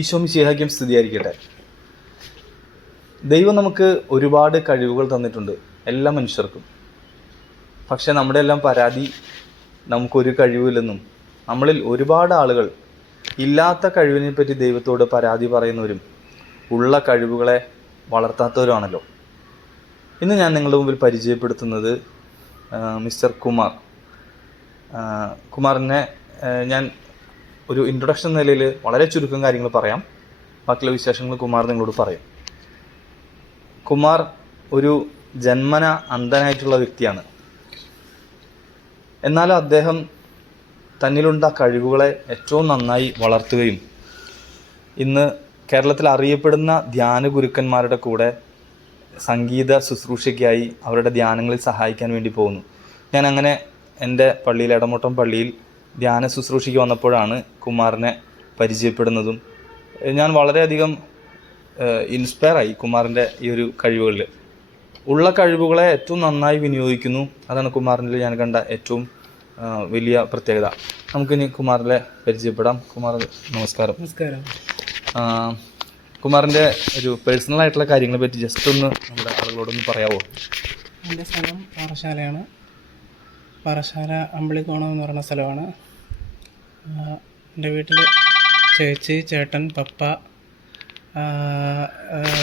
ഈശോ മിശിഹായ്ക്കും സ്തുതിയായിരിക്കട്ടെ. ദൈവം നമുക്ക് ഒരുപാട് കഴിവുകൾ തന്നിട്ടുണ്ട് എല്ലാ മനുഷ്യർക്കും. പക്ഷേ നമ്മുടെ എല്ലാം പരാതി നമുക്കൊരു കഴിവില്ലെന്നും നമ്മളിൽ ഒരുപാട് ആളുകൾ ഇല്ലാത്ത കഴിവിനെ പറ്റി ദൈവത്തോട് പരാതി പറയുന്നവരും ഉള്ള കഴിവുകളെ വളർത്താത്തവരുമാണല്ലോ. ഇന്ന് ഞാൻ നിങ്ങളുടെ മുമ്പിൽ പരിചയപ്പെടുത്തുന്നത് മിസ്റ്റർ കുമാർ. കുമാറിനെ ഞാൻ ഒരു ഇൻട്രൊഡക്ഷൻ നിലയിൽ വളരെ ചുരുക്കം കാര്യങ്ങൾ പറയാം. ബാക്കിയുള്ള വിശേഷങ്ങൾ കുമാർ നിങ്ങളോട് പറയും. കുമാർ ഒരു ജന്മന അന്ധനായിട്ടുള്ള വ്യക്തിയാണ്. എന്നാൽ അദ്ദേഹം തന്നിലുണ്ട കഴിവുകളെ ഏറ്റവും നന്നായി വളർത്തുകയും ഇന്ന് കേരളത്തിൽ അറിയപ്പെടുന്ന ധ്യാന ഗുരുക്കന്മാരുടെ കൂടെ സംഗീത ശുശ്രൂഷയ്ക്കായി അവരുടെ ധ്യാനങ്ങളിൽ സഹായിക്കാൻ വേണ്ടി പോകുന്നു. ഞാൻ അങ്ങനെ എന്റെ പള്ളിയിൽ ഇടമുട്ടം പള്ളിയിൽ ധ്യാന ശുശ്രൂഷയ്ക്ക് വന്നപ്പോഴാണ് കുമാറിനെ പരിചയപ്പെടുന്നതും ഞാൻ വളരെയധികം ഇൻസ്പയറായി കുമാറിന്റെ ഈ ഒരു കഴിവുകളിൽ. ഉള്ള കഴിവുകളെ ഏറ്റവും നന്നായി വിനിയോഗിക്കുന്നു. അതാണ് കുമാറിന്റെ ഞാൻ കണ്ട ഏറ്റവും വലിയ പ്രത്യേകത. നമുക്കിനി കുമാറിനെ പരിചയപ്പെടാം. കുമാർ നമസ്കാരം. നമസ്കാരം. കുമാറിന്റെ ഒരു പേഴ്സണൽ ആയിട്ടുള്ള കാര്യങ്ങളെ പറ്റി ജസ്റ്റ് ഒന്ന് നമ്മുടെ ആളുകളോടൊന്ന് പറയാമോ എന്റെ സ്ഥലം പാറശാലയാണ് പാറശാല അമ്പിളിക്കോണം എന്ന് പറയുന്ന സ്ഥലമാണ്. എന്റെ വീട്ടിൽ ചേച്ചി ചേട്ടൻ പപ്പ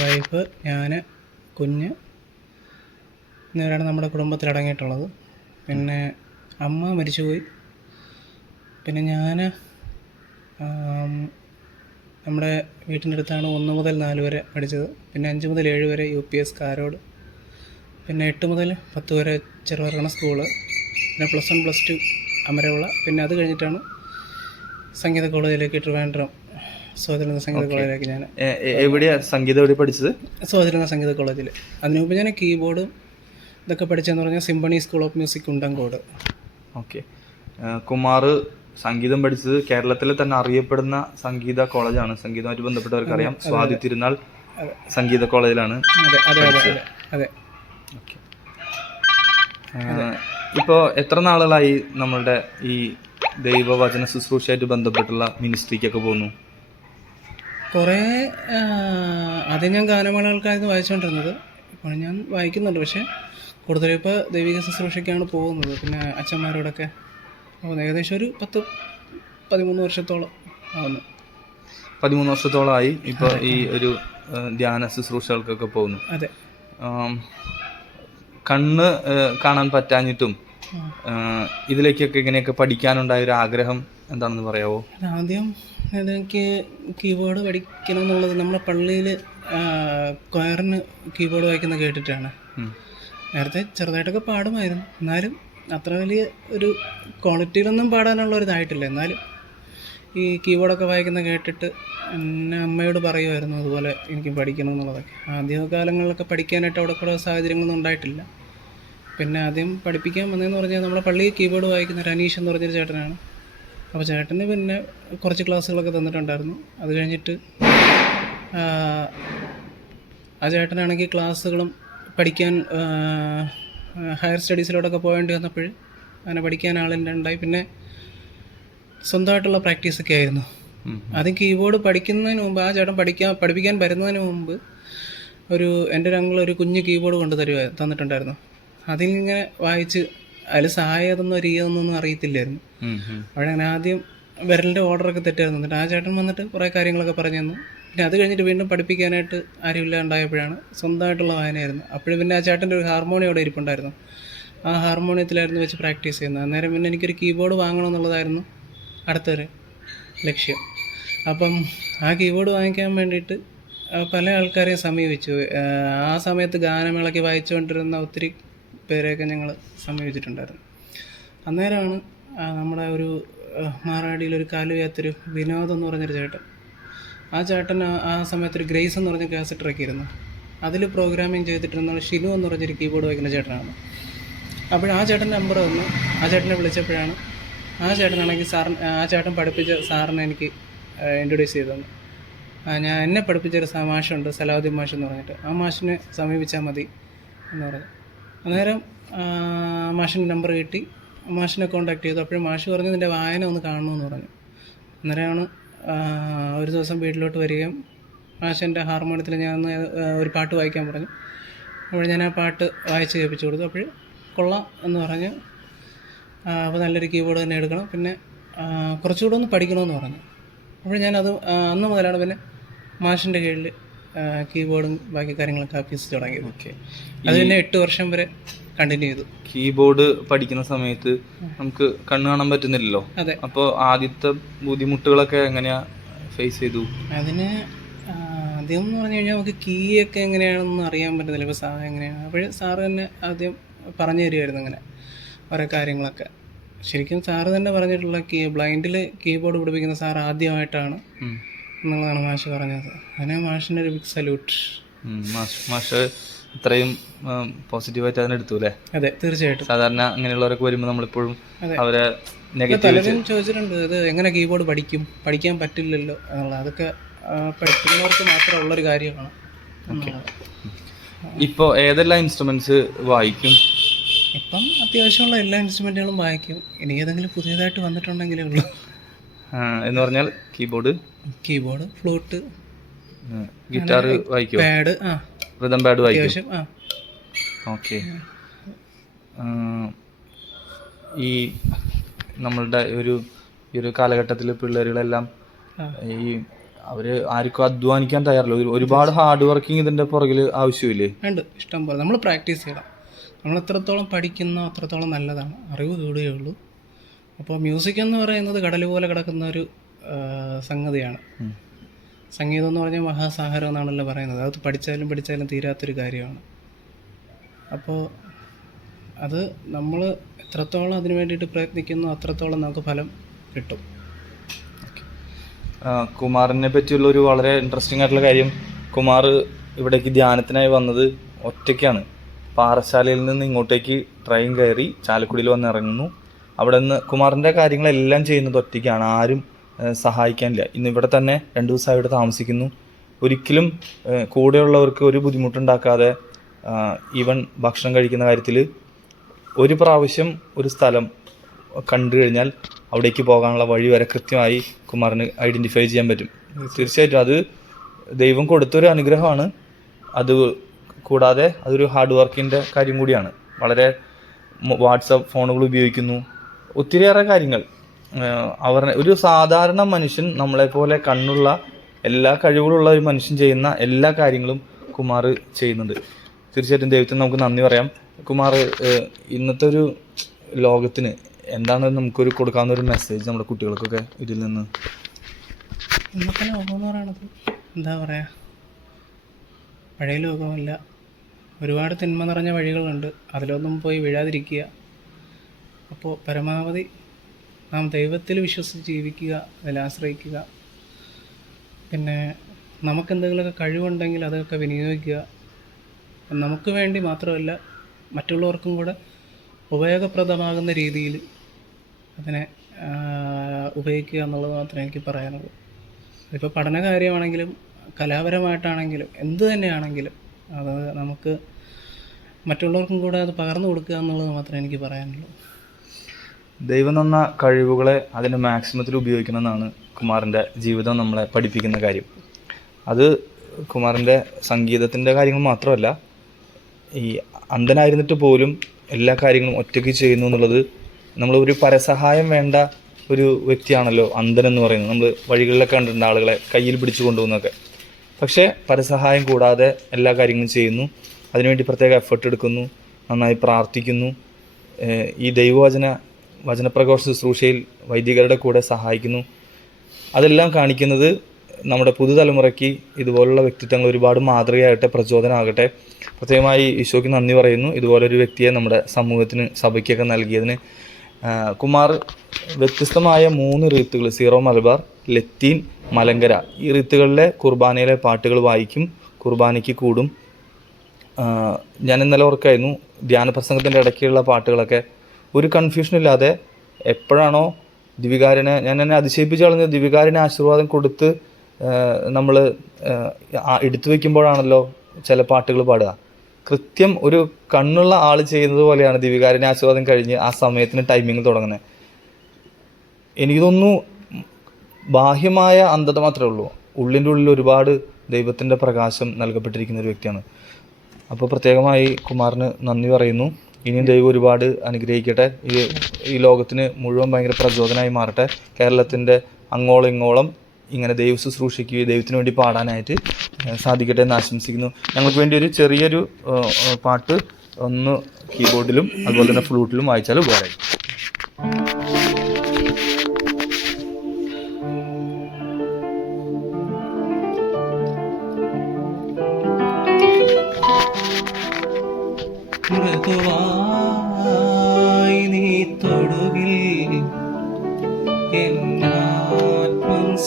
വൈഫ് ഞാൻ കുഞ്ഞ് എന്നിവരാണ് നമ്മുടെ കുടുംബത്തിൽ അടങ്ങിയിട്ടുള്ളത്. പിന്നെ അമ്മ മരിച്ചുപോയി. പിന്നെ ഞാൻ നമ്മുടെ വീട്ടിന്റെ അടുത്താണ് ഒന്ന് മുതൽ നാല് വരെ പഠിച്ചത്. പിന്നെ അഞ്ച് മുതൽ ഏഴ് വരെ യു പി എസ് കാരോട്. പിന്നെ എട്ട് മുതൽ പത്ത് വരെ ചെറുവർക്കണ സ്കൂൾ. പിന്നെ plus one plus two Amaravila. പിന്നെ അത് കഴിഞ്ഞിട്ടാണ് സംഗീത കോളേജിലേക്ക് ട്രിവാൻഡ്രം സ്വാതിരുന്ന സംഗീത കോളേജിലേക്ക് ഞാൻ. എ- എ- എവിടെയാ സംഗീതം എവിടെ പഠിച്ചത്? സ്വാതിരുന്ന സംഗീത കോളേജിൽ അതിനുമുമ്പ് ഞാൻ കീബോർഡും ഇതൊക്കെ പഠിച്ചതെന്ന് പറഞ്ഞാൽ Symphony School of Music Undancode. Okay Kumar സംഗീതം പഠിച്ചത് കേരളത്തിലെ തന്നെ അറിയപ്പെടുന്ന സംഗീത കോളേജാണ്. സംഗീതവുമായിട്ട് ബന്ധപ്പെട്ടവർക്ക് അറിയാം സ്വാതി തിരുനാൾ സംഗീത കോളേജിലാണ് ഇപ്പോൾ എത്ര നാളുകളായി നമ്മളുടെ ഈ ദൈവവചന ശുശ്രൂഷയായിട്ട് ബന്ധപ്പെട്ടുള്ള മിനിസ്ട്രിക്കൊക്കെ പോകുന്നു കുറേ ആദ്യം ഞാൻ ഗാനമേളകൾക്കായിരുന്നു വായിച്ചുകൊണ്ടിരുന്നത്. ഇപ്പോൾ ഞാൻ വായിക്കുന്നുണ്ട്. പക്ഷേ കൂടുതലും ഇപ്പോൾ ദൈവിക ശുശ്രൂഷയ്ക്കാണ് പോകുന്നത്. പിന്നെ അച്ഛന്മാരോടൊക്കെ പോകുന്നത്. ഏകദേശം ഒരു പത്ത് പതിമൂന്ന് വർഷത്തോളം ആവുന്നു. പതിമൂന്ന് വർഷത്തോളമായി ഇപ്പോൾ ഈ ഒരു ധ്യാന ശുശ്രൂഷകൾക്കൊക്കെ പോകുന്നു. അതെ. കണ്ണ് കാണാൻ പറ്റാഞ്ഞിട്ടും ഇതിലേക്കൊക്കെ ഇങ്ങനെയൊക്കെ പഠിക്കാനുണ്ടായ ഒരു ആഗ്രഹം എന്താണെന്ന് പറയാവോ? ആദ്യം എനിക്ക് കീബോർഡ് പഠിക്കണം എന്നുള്ളത് നമ്മുടെ പള്ളിയിൽ കൊയറിന് കീബോർഡ് വായിക്കുന്ന കേട്ടിട്ടാണ്. നേരത്തെ ചെറുതായിട്ടൊക്കെ പാടുമായിരുന്നു. എന്നാലും അത്ര വലിയ ഒരു ക്വാളിറ്റിയിലൊന്നും പാടാനുള്ള ഒരു ഇതായിട്ടില്ല. എന്നാലും ഈ കീബോർഡൊക്കെ വായിക്കുന്ന കേട്ടിട്ട് എന്നെ അമ്മയോട് പറയുമായിരുന്നു അതുപോലെ എനിക്ക് പഠിക്കണം എന്നുള്ളതൊക്കെ ആദ്യ കാലങ്ങളിലൊക്കെ പഠിക്കാനായിട്ട് അവിടെ കുറേ സാഹചര്യങ്ങളൊന്നും ഉണ്ടായിട്ടില്ല. പിന്നെ ആദ്യം പഠിപ്പിക്കാൻ വന്നതെന്ന് പറഞ്ഞാൽ നമ്മുടെ പള്ളിയിൽ കീബോർഡ് വായിക്കുന്ന ഒരു അനീഷ് എന്ന് പറഞ്ഞൊരു ചേട്ടനാണ്. അപ്പോൾ ചേട്ടന് പിന്നെ കുറച്ച് ക്ലാസ്സുകളൊക്കെ തന്നിട്ടുണ്ടായിരുന്നു. അത് കഴിഞ്ഞിട്ട് ആ, ചേട്ടനാണെങ്കിൽ ക്ലാസ്സുകളും പഠിക്കാൻ ഹയർ സ്റ്റഡീസിലോട്ടൊക്കെ പോകേണ്ടി വന്നപ്പോൾ അങ്ങനെ പഠിക്കാൻ ആളിന്റെ ഉണ്ടായി പിന്നെ സ്വന്തമായിട്ടുള്ള പ്രാക്ടീസൊക്കെ ആയിരുന്നു. ആദ്യം കീബോർഡ് പഠിക്കുന്നതിന് മുമ്പ് ആ ചേട്ടൻ പഠിക്കാൻ പഠിപ്പിക്കാൻ വരുന്നതിന് മുമ്പ് ഒരു എന്റെ ഒരു അങ്കിൾ ഒരു കുഞ്ഞ് കീബോർഡ് കൊണ്ട് തരുക തന്നിട്ടുണ്ടായിരുന്നു. അതിലിങ്ങനെ വായിച്ച് അതിൽ സഹായതൊന്നും ഒന്നും അറിയത്തില്ലായിരുന്നു. അവിടെ അങ്ങനെ ആദ്യം വിരലിന്റെ ഓർഡറൊക്കെ തെറ്റായിരുന്നു. എന്നിട്ട് ആ ചേട്ടൻ വന്നിട്ട് കുറേ കാര്യങ്ങളൊക്കെ പറഞ്ഞു തന്നു പിന്നെ അത് കഴിഞ്ഞിട്ട് വീണ്ടും പഠിപ്പിക്കാനായിട്ട് ആരുമില്ല ഉണ്ടായപ്പോഴാണ് സ്വന്തമായിട്ടുള്ള വായനയായിരുന്നു. അപ്പോഴും പിന്നെ ആ ചേട്ടന്റെ ഒരു ഹാർമോണിയം അവിടെ ഇരിപ്പുണ്ടായിരുന്നു. ആ ഹാർമോണിയത്തിലായിരുന്നു വെച്ച് പ്രാക്ടീസ് ചെയ്യുന്നത്. അന്നേരം പിന്നെ എനിക്കൊരു കീബോർഡ് വാങ്ങണം എന്നുള്ളതായിരുന്നു അടുത്തൊരു ലക്ഷ്യം. അപ്പം ആ കീബോർഡ് വാങ്ങിക്കാൻ വേണ്ടിയിട്ട് പല ആൾക്കാരെയും സമീപിച്ചു. ആ, ആ സമയത്ത് ഗാനമേളയ്ക്ക് വായിച്ചുകൊണ്ടിരുന്ന ഒത്തിരി പേരെയൊക്കെ ഞങ്ങൾ സമീപിച്ചിട്ടുണ്ടായിരുന്നു. അന്നേരമാണ് നമ്മുടെ ഒരു മാറാടിയിലൊരു കാലുവയ്യാത്തൊരു വിനോദ് എന്ന് പറഞ്ഞൊരു ചേട്ടൻ. ആ ചേട്ടൻ ആ- സമയത്തൊരു ഗ്രേസ് എന്ന് പറഞ്ഞ കാസറ്റ് ഇറക്കിയിരുന്നു അതിൽ പ്രോഗ്രാമിംഗ് ചെയ്തിട്ടിരുന്ന ഷിനു എന്ന് പറഞ്ഞൊരു കീബോർഡ് വയ്ക്കുന്ന ചേട്ടനാണ്. അപ്പോൾ ആ ചേട്ടന്റെ നമ്പർ വന്നു. ആ ചേട്ടനെ വിളിച്ചപ്പോഴാണ് ആ ചേട്ടനാണെങ്കിൽ സാറിന് ആ ചേട്ടൻ പഠിപ്പിച്ച സാറിനെ എനിക്ക് ഇൻട്രൊഡ്യൂസ് ചെയ്തു തന്നു. ഞാൻ എന്നെ പഠിപ്പിച്ചൊരു മാഷുണ്ട് സലാഹുദ്ദീൻ മാഷ് എന്ന് പറഞ്ഞിട്ട്. ആ മാഷിനെ സമീപിച്ചാൽ മതി എന്ന് പറഞ്ഞു. അന്നേരം മാഷിന്റെ നമ്പർ കിട്ടി. മാഷിനെ കോൺടാക്ട് ചെയ്തു. അപ്പോഴും മാഷ് പറഞ്ഞു നിന്റെ വായന ഒന്ന് കാണണമെന്ന് പറഞ്ഞു. അന്നേരമാണ് ഒരു ദിവസം വീട്ടിലോട്ട് വരികയും മാഷന്റെ ഹാർമോണിയത്തിൽ ഞാൻ ഒരു പാട്ട് വായിക്കാൻ പറഞ്ഞു. അപ്പോൾ ഞാൻ ആ പാട്ട് വായിച്ച് കേൾപ്പിച്ചു കൊടുത്തു. അപ്പോൾ കൊള്ളാം എന്ന് പറഞ്ഞ് അപ്പോൾ നല്ലൊരു കീബോർഡ് തന്നെ എടുക്കണം. പിന്നെ കുറച്ചുകൂടെ ഒന്ന് പഠിക്കണമെന്ന് പറഞ്ഞു. അപ്പോൾ ഞാനത് അന്ന് മുതലാണ് പിന്നെ മാഷിന്റെ കീഴിൽ കീബോർഡും ബാക്കി കാര്യങ്ങളൊക്കെ അഭ്യസിച്ച് തുടങ്ങി ഓക്കെ അത് പിന്നെ എട്ട് വർഷം വരെ കണ്ടിന്യൂ ചെയ്തു. കീബോർഡ് പഠിക്കുന്ന സമയത്ത് നമുക്ക് കണ്ണ് കാണാൻ പറ്റുന്നില്ലല്ലോ. അതെ. അപ്പോൾ ആദ്യത്തെ ബുദ്ധിമുട്ടുകളൊക്കെ എങ്ങനെയാ ഫേസ് ചെയ്തു? അതിന് ആദ്യം എന്ന് പറഞ്ഞു കഴിഞ്ഞാൽ നമുക്ക് കീ ഒക്കെ എങ്ങനെയാണെന്ന് അറിയാൻ പറ്റുന്നില്ല ഇപ്പോൾ സാർ എങ്ങനെയാണ്? അപ്പോൾ സാറ് തന്നെ ആദ്യം പറഞ്ഞു തരുമായിരുന്നു അങ്ങനെ ഓരോ കാര്യങ്ങളൊക്കെ. ശരിക്കും സാറ് തന്നെ പറഞ്ഞിട്ടുള്ള കീ ബ്ലൈൻഡിൽ കീബോർഡ് പിടിപ്പിക്കുന്ന സാർ ആദ്യമായിട്ടാണ്. എന്നുള്ളതാണ് മാഷ് പറഞ്ഞത്. അതിന് മാഷിന്റെ ഒരു ബിഗ് സല്യൂട്ട്. മാഷ് മാഷ് ഇത്രയും പോസിറ്റീവായിട്ട് അതിനെടുത്തു അല്ലേ? അതെ തീർച്ചയായിട്ടും. സാധാരണ അങ്ങനെയുള്ളവരൊക്കെ വരുമ്പോൾ നമ്മളിപ്പോഴും. അവരെ പലരും ചോദിച്ചിട്ടുണ്ട് ഇത് എങ്ങനെ കീബോർഡ് പഠിക്കും? പഠിക്കാൻ പറ്റില്ലല്ലോ. എന്നുള്ളത് അതൊക്കെ പഠിക്കുന്നവർക്ക് മാത്രമുള്ള ഒരു കാര്യമാണ്. ഇപ്പോൾ ഏതെല്ലാം ഇൻസ്ട്രുമെന്റ്സ് വായിക്കും? ഇപ്പം അത്യാവശ്യമുള്ള എല്ലാ ഇൻസ്ട്രുമെന്റുകളും വായിക്കും. ഇനി ഏതെങ്കിലും പുതിയതായിട്ട് വന്നിട്ടുണ്ടെങ്കിലേ ഉള്ളൂ. എന്ന് പറഞ്ഞാൽ കീബോർഡ് കീബോർഡ് ഫ്ലൂട്ട് ഗിറ്റാർ വായിക്കും പാഡ് ആ. റിതം പാഡ് വായിക്കും ഓക്കെ ഈ നമ്മളുടെ ഒരു ഈ ഒരു കാലഘട്ടത്തിൽ പിള്ളേരുകളെല്ലാം ഈ അവർ ആർക്കും അധ്വാനിക്കാൻ തയ്യാറല്ല. ഒരുപാട് ഹാർഡ് വർക്കിംഗ് ഇതിന്റെ പുറകിൽ ആവശ്യമില്ലേ? ഉണ്ട്. ഇഷ്ടം പോലെ. നമ്മൾ പ്രാക്ടീസ് ചെയ്യണം. നമ്മൾ എത്രത്തോളം പഠിക്കുന്നോ അത്രത്തോളം നല്ലതാണ്. അറിവ് കൂടുകയുള്ളൂ അപ്പോൾ മ്യൂസിക് എന്ന് പറയുന്നത് കടൽ പോലെ കിടക്കുന്ന ഒരു സംഗതിയാണ്. സംഗീതം എന്ന് പറഞ്ഞാൽ മഹാസാഹരം എന്നാണല്ലോ പറയുന്നത്. അത് പഠിച്ചാലും പഠിച്ചാലും തീരാത്തൊരു കാര്യമാണ്. അപ്പോൾ അത് നമ്മൾ എത്രത്തോളം അതിന് വേണ്ടിയിട്ട് പ്രയത്നിക്കുന്നു അത്രത്തോളം നമുക്ക് ഫലം കിട്ടും. കുമാറിനെ പറ്റിയുള്ള ഒരു വളരെ ഇൻട്രസ്റ്റിംഗ് ആയിട്ടുള്ള കാര്യം കുമാർ ഇവിടേക്ക് ധ്യാനത്തിനായി വന്നത് ഒറ്റയ്ക്കാണ്. പാറശാലയിൽ നിന്ന് ഇങ്ങോട്ടേക്ക് ട്രെയിൻ കയറി ചാലക്കുടിയിൽ വന്ന് ഇറങ്ങുന്നു. അവിടെ നിന്ന് കുമാറിന്റെ കാര്യങ്ങളെല്ലാം ചെയ്യുന്നത് ഒറ്റയ്ക്കാണ്. ആരും സഹായിക്കാനില്ല. ഇന്ന് ഇവിടെ തന്നെ രണ്ട് ദിവസമായി ഇവിടെ താമസിക്കുന്നു. ഒരിക്കലും കൂടെയുള്ളവർക്ക് ഒരു ബുദ്ധിമുട്ടുണ്ടാക്കാതെ ഈവൻ ഭക്ഷണം കഴിക്കുന്ന കാര്യത്തിൽ ഒരു പ്രാവശ്യം ഒരു സ്ഥലം കണ്ടു കഴിഞ്ഞാൽ അവിടേക്ക് പോകാനുള്ള വഴി വരെ കൃത്യമായി കുമാറിന് ഐഡന്റിഫൈ ചെയ്യാൻ പറ്റും. തീർച്ചയായിട്ടും അത് ദൈവം കൊടുത്തൊരു അനുഗ്രഹമാണ്. അത് കൂടാതെ അതൊരു ഹാർഡ് വർക്കിന്റെ കാര്യം കൂടിയാണ്. വളരെ വാട്സപ്പ് ഫോണുകൾ ഉപയോഗിക്കുന്നു. ഒത്തിരിയേറെ കാര്യങ്ങൾ. അവർ ഒരു സാധാരണ മനുഷ്യൻ നമ്മളെപ്പോലെ കണ്ണുള്ള എല്ലാ കഴിവുകളുള്ള ഒരു മനുഷ്യൻ ചെയ്യുന്ന എല്ലാ കാര്യങ്ങളും കുമാർ ചെയ്യുന്നുണ്ട്. തീർച്ചയായിട്ടും ദൈവത്തിന് നമുക്ക് നന്ദി പറയാം. കുമാർ ഇന്നത്തെ ഒരു ലോകത്തിന് എന്താണ് നമുക്കൊരു കൊടുക്കാവുന്ന ഒരു മെസ്സേജ് നമ്മുടെ കുട്ടികൾക്കൊക്കെ ഇതിൽ നിന്ന്? ഇന്നത്തെ ലോകം എന്ന് പറയണത് എന്താ പറയുക പഴയ ലോകമല്ല. ഒരുപാട് തിന്മ നിറഞ്ഞ വഴികളുണ്ട്. അതിലൊന്നും പോയി വീഴാതിരിക്കുക. അപ്പോൾ പരമാവധി നാം ദൈവത്തിൽ വിശ്വസിച്ച് ജീവിക്കുക അതിൽ ആശ്രയിക്കുക. പിന്നെ നമുക്ക് എന്തെങ്കിലുമൊക്കെ കഴിവുണ്ടെങ്കിൽ അതൊക്കെ വിനിയോഗിക്കുക. നമുക്ക് വേണ്ടി മാത്രമല്ല മറ്റുള്ളവർക്കും കൂടെ ഉപയോഗപ്രദമാകുന്ന രീതിയിൽ അതിനെ ഉപയോഗിക്കുക എന്നുള്ളത് മാത്രമേ എനിക്ക് പറയാനുള്ളൂ. ഇപ്പോൾ പഠന കാര്യമാണെങ്കിലും കലാപരമായിട്ടാണെങ്കിലും എന്ത് തന്നെയാണെങ്കിലും അത് നമുക്ക് മറ്റുള്ളവർക്കും കൂടെ അത് പകർന്നു കൊടുക്കുക എന്നുള്ളത് മാത്രമേ എനിക്ക് പറയാനുള്ളൂ. ദൈവം തന്ന കഴിവുകളെ അതിന്റെ മാക്സിമത്തിൽ ഉപയോഗിക്കണം എന്നാണ് കുമാറിന്റെ ജീവിതം നമ്മളെ പഠിപ്പിക്കുന്ന കാര്യം. അത് കുമാറിന്റെ സംഗീതത്തിന്റെ കാര്യങ്ങൾ മാത്രമല്ല ഈ അന്ധനായിരുന്നിട്ട് പോലും എല്ലാ കാര്യങ്ങളും ഒറ്റയ്ക്ക് ചെയ്യുന്നു എന്നുള്ളത് നമ്മൾ ഒരു പരസഹായം വേണ്ട ഒരു വ്യക്തിയാണല്ലോ അന്ധൻ എന്ന് പറയുന്നത്. നമ്മൾ വഴികളിലൊക്കെ കണ്ടിട്ടുണ്ട് ആളുകളെ കയ്യിൽ പിടിച്ചു കൊണ്ടുപോകുന്നൊക്കെ പക്ഷേ പരസഹായം കൂടാതെ എല്ലാ കാര്യങ്ങളും ചെയ്യുന്നു. അതിനുവേണ്ടി പ്രത്യേക എഫർട്ട് എടുക്കുന്നു നന്നായി പ്രാർത്ഥിക്കുന്നു. ഈ ദൈവവചന വചനപ്രഘോഷ ശുശ്രൂഷയിൽ വൈദികരുടെ കൂടെ സഹായിക്കുന്നു. അതെല്ലാം കാണിക്കുന്നത് നമ്മുടെ പുതുതലമുറയ്ക്ക് ഇതുപോലുള്ള വ്യക്തിത്വങ്ങൾ ഒരുപാട് മാതൃകയാകട്ടെ പ്രചോദനമാകട്ടെ. പ്രത്യേകമായി ഈശോയ്ക്ക് നന്ദി പറയുന്നു. ഇതുപോലൊരു വ്യക്തിയെ നമ്മുടെ സമൂഹത്തിന് സഭയ്ക്കൊക്കെ നൽകിയതിന്. കുമാർ വ്യത്യസ്തമായ മൂന്ന് റീത്തുകൾ. സീറോ മലബാർ ലത്തീൻ മലങ്കര. ഈ റീത്തുകളിലെ കുർബാനയിലെ പാട്ടുകൾ വായിക്കും കുർബാനയ്ക്ക് കൂടും. ഞാൻ ഇന്നലെ ഓർക്കായിരുന്നു ധ്യാന പ്രസംഗത്തിന്റെ ഇടയ്ക്കുള്ള പാട്ടുകളൊക്കെ ഒരു കൺഫ്യൂഷനില്ലാതെ എപ്പോഴാണോ ദിവികാരനെ ഞാൻ എന്നെ അതിശയിപ്പിച്ച് കളഞ്ഞത് ദിവികാരന് ആശീർവാദം കൊടുത്ത് നമ്മൾ എടുത്തു വയ്ക്കുമ്പോഴാണല്ലോ ചില പാട്ടുകൾ പാടുക. കൃത്യം ഒരു കണ്ണുള്ള ആൾ ചെയ്യുന്നത് പോലെയാണ് ദിവികാരനെ ആശീർവാദം കഴിഞ്ഞ് ആ സമയത്തിന് ടൈമിങ് തുടങ്ങുന്നത്. എനിക്ക് തോന്നുന്നു ബാഹ്യമായ അന്ധത മാത്രമേ ഉള്ളൂ. ഉള്ളിന്റെ ഉള്ളിൽ ഒരുപാട് ദൈവത്തിന്റെ പ്രകാശം നൽകപ്പെട്ടിരിക്കുന്ന ഒരു വ്യക്തിയാണ്. അപ്പോൾ പ്രത്യേകമായി കുമാറിന് നന്ദി പറയുന്നു. ഇനിയും ദൈവം ഒരുപാട് അനുഗ്രഹിക്കട്ടെ. ഈ ഈ ലോകത്തിന് മുഴുവൻ ഭയങ്കര പ്രചോദനമായി മാറട്ടെ. കേരളത്തിന്റെ അങ്ങോളം ഇങ്ങോളം ഇങ്ങനെ ദൈവ ശുശ്രൂഷിക്കുകയും ദൈവത്തിന് വേണ്ടി പാടാനായിട്ട് സാധിക്കട്ടെ എന്ന് ആശംസിക്കുന്നു. ഞങ്ങൾക്ക് വേണ്ടി ഒരു ചെറിയൊരു പാട്ട് ഒന്ന് കീബോർഡിലും അതുപോലെ തന്നെ ഫ്ലൂട്ടിലും വായിച്ചാൽ ഉപകാരമായി.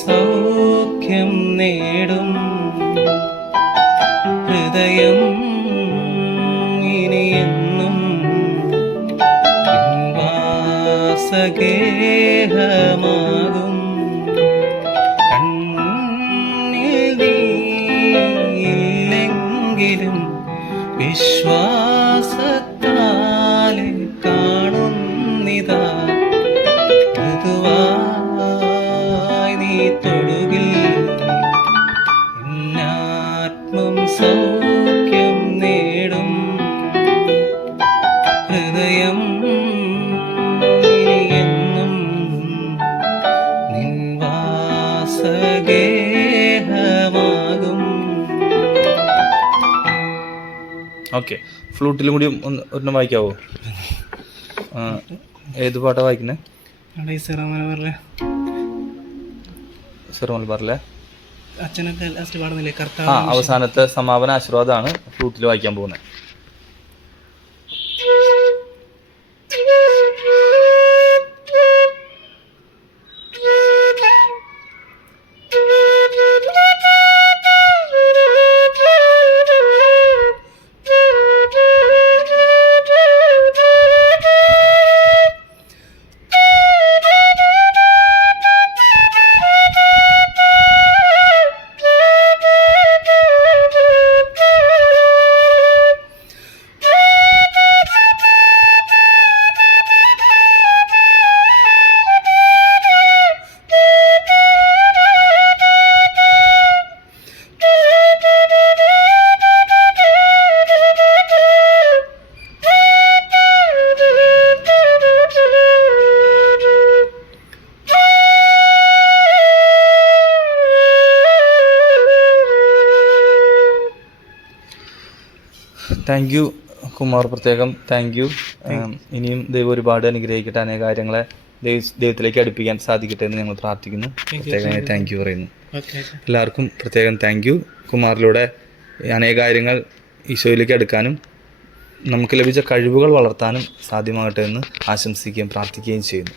സൗഖ്യം നേടും. ഓക്കെ. ഫ്ലൂട്ടിലും കൂടി ഒന്ന് ഒരെണ്ണം വായിക്കാവോ? ഏത് പാട്ടാണ് വായിക്കുന്നത് പറഞ്ഞ ചെറു മലബാറിലെ അച്ഛനൊക്കെ ലാസ്റ്റ് പാടുന്നില്ലേ? ആ അവസാനത്തെ സമാപന ആശീർവാദമാണ് ഫ്ലൂട്ടിൽ വായിക്കാൻ പോകുന്നത് താങ്ക് യു കുമാർ പ്രത്യേകം താങ്ക് യു ഇനിയും ദൈവം ഒരുപാട് അനുഗ്രഹിക്കട്ടെ അനേക കാര്യങ്ങളെ ദൈവ ദൈവത്തിലേക്ക് അടുപ്പിക്കാൻ സാധിക്കട്ടെ എന്ന് ഞങ്ങൾ പ്രാർത്ഥിക്കുന്നു. പ്രത്യേകമായി താങ്ക് യു പറയുന്നു. എല്ലാവർക്കും പ്രത്യേകം താങ്ക് യു കുമാറിലൂടെ അനേക കാര്യങ്ങൾ ഈശോയിലേക്ക് അടുക്കാനും നമുക്ക് ലഭിച്ച കഴിവുകൾ വളർത്താനും സാധ്യമാകട്ടെ എന്ന് ആശംസിക്കുകയും പ്രാർത്ഥിക്കുകയും ചെയ്യുന്നു.